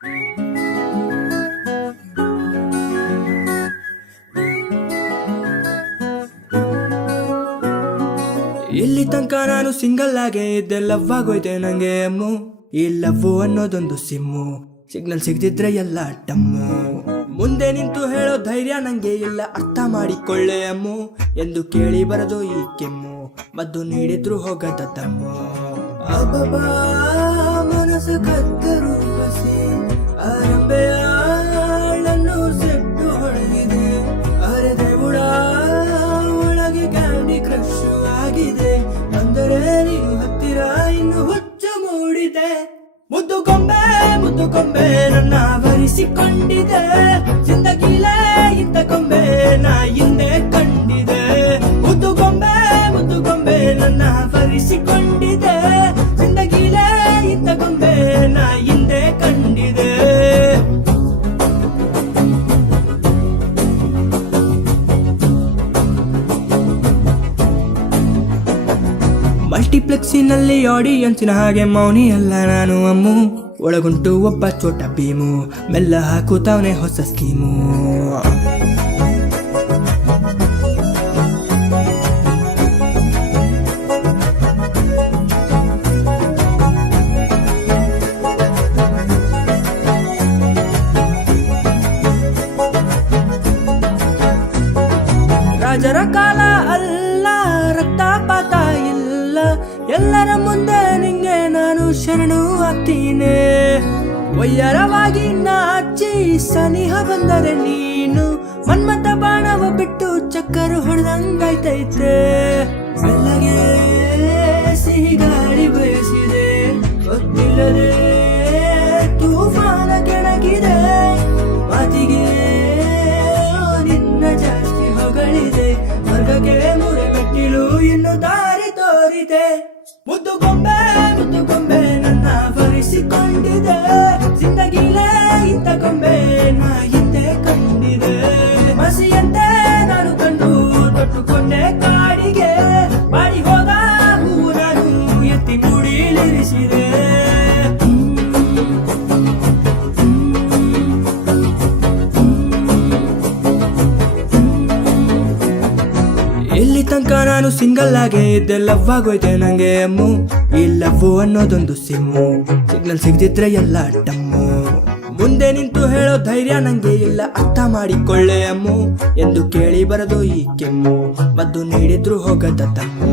ಇಲ್ಲಿ ತನಕ ನಾನು ಸಿಂಗಲ್ ಆಗೇ ಇದ್ದೆ, ಲವ್ ಆಗೋಯ್ತೆ ನಂಗೆ ಅಮ್ಮು. ಈ ಲವ್ ಅನ್ನೋದೊಂದು ಸಿಮ್ಮು, ಸಿಗ್ನಲ್ ಸಿಗದಿದ್ರೆ ಎಲ್ಲ ಟಮ್ಮು. ಮುಂದೆ ನಿಂತು ಹೇಳೋ ಧೈರ್ಯ ನಂಗೆ ಇಲ್ಲ, ಅರ್ಥ ಮಾಡಿಕೊಳ್ಳೆ ಅಮ್ಮು. ಎಂದು ಕೇಳಿ ಬರದು ಈ ಕೆಮ್ಮು, ಮದ್ದು ನೀಡಿದ್ರು ಹೋಗದ ತಮ್ಮು. ಅಬ್ಬಬ್ಬಾ ಮನಸ್ಸು ಕತ್ತರು ಬಸಿ, ಆರಂಭೆಯನ್ನು ಸೆಟ್ಟು ಹೊಡೆದಿದೆ. ಅರೆ ದೇವುಡ ಒಳಗೆ ಕ್ಯಾಂಡಿ ಕ್ರಶ್ ಆಗಿದೆ, ಅಂದರೆ ನೀವು ಹತ್ತಿರ ಇನ್ನು ಹುಚ್ಚು ಮೂಡಿದೆ. ಮುದ್ದು ಕೊಂಬೆ ನನ್ನ ಬರಿಸಿಕೊಂಡಿದೆ, ಜಿಂದಗಿಲೇ ಇಂಥ ಕೊಂಬೆ ನಾ ಹಿಂದೆ ಕಂಡಿದೆ. ಮುದ್ದು ಕೊಂಬೆ ನನ್ನ ಬರಿಸಿಕೊಂಡಿದೆ, ಜಿಂದಗಿಲೇ ಇಂಥ ಕೊಂಬೆ ನಾ ಹಿಂದೆ ಕಂಡಿದೆ. ಮಲ್ಟಿಪ್ಲೆಕ್ಸಿನಲ್ಲಿ ಆಡಿಯನ್ಸಿನ ಹಾಗೆ ಮೌನಿ ಅಲ್ಲ ನಾನು ಅಮ್ಮು. ಒಳಗುಂಟು ಒಬ್ಬ ಚೋಟ ಭೀಮು, ಮೆಲ್ಲ ಹಾಕುತ್ತಾವನೆ ಹೊಸ ಸ್ಕೀಮು. ರಾಜರ ಕಾಲ ಅಲ್ಲ, ರಕ್ತಪಾತ ಇಲ್ಲ, ಎಲ್ಲರ ಮುಂದೆ ನಿಂಗೆ ನಾನು ಶರಣು ಆಗ್ತೀನಿ. ವಯ್ಯರವಾಗಿ ನಾಚಿ ಸನಿಹ ಬಂದರೆ ನೀನು, ಮನ್ಮತ ಬಾಣವ ಬಿಟ್ಟು ಚಕ್ಕರು ಹೊಡೆದಂಗಾಯ್ತೈತೆ. ಬೆಲ್ಲಗೆ ಸಿಹಿ ಗಾಳಿ ಬಯಸಿದೆ, ಗೊತ್ತಿಲ್ಲದೆ ತೂಫಾನ ಕೆಣಗಿದೆ. ಮಾತಿಗೆ ನಿನ್ನ ಜಾಸ್ತಿ ಹೊಗಳಿದೆ, ವರ್ಗಕ್ಕೆ ಮುರೆ ಮೆಟ್ಟಿಲು ಇನ್ನು ದಾರಿ ತೋರಿದೆ. ಮುದ್ದು ಕೊಂಬೆ ನನ್ನ ಬರಿಸಿಕೊಂಡಿದೆ, ಜಿಂದಗಿಲೇ ಇಂಥ ಕೊಂಬೆ ನಾ ಹಿಂದೆ ಕಂಡಿದೆ. ಮಸಿಯಂತೆ ನಾನು ಕಂಡು ತೊಟ್ಟುಕೊಂಡೆ ಕಾಡಿಗೆ, ಬಾಡಿ ಹೋದ ಹೂ ನಾನು ಎತ್ತಿ ಮೂಡಿಲಿರಿಸಿದೆ. ಇಲ್ಲಿ ತನಕ ನಾನು ಸಿಂಗಲ್ ಆಗೇ ಇದ್ದೆ, ಲವ್ ಆಗೋಯ್ತೆ ನಂಗೆ ಅಮ್ಮು. ಈ ಲವ್ ಅನ್ನೋದೊಂದು ಸಿಮ್ಮು, ಸಿಗ್ನಲ್ ಸಿಗದಿದ್ರೆ ಎಲ್ಲ ಟಮ್ಮು. ಮುಂದೆ ನಿಂತು ಹೇಳೋ ಧೈರ್ಯ ನಂಗೆ ಇಲ್ಲ, ಅರ್ಥ ಮಾಡಿಕೊಳ್ಳೆ ಅಮ್ಮು. ಎಂದು ಕೇಳಿ ಬರದು ಈ ಕೆಮ್ಮು, ಮದ್ದು ನೀಡಿದ್ರು ಹೋಗದ ತಮ್ಮು.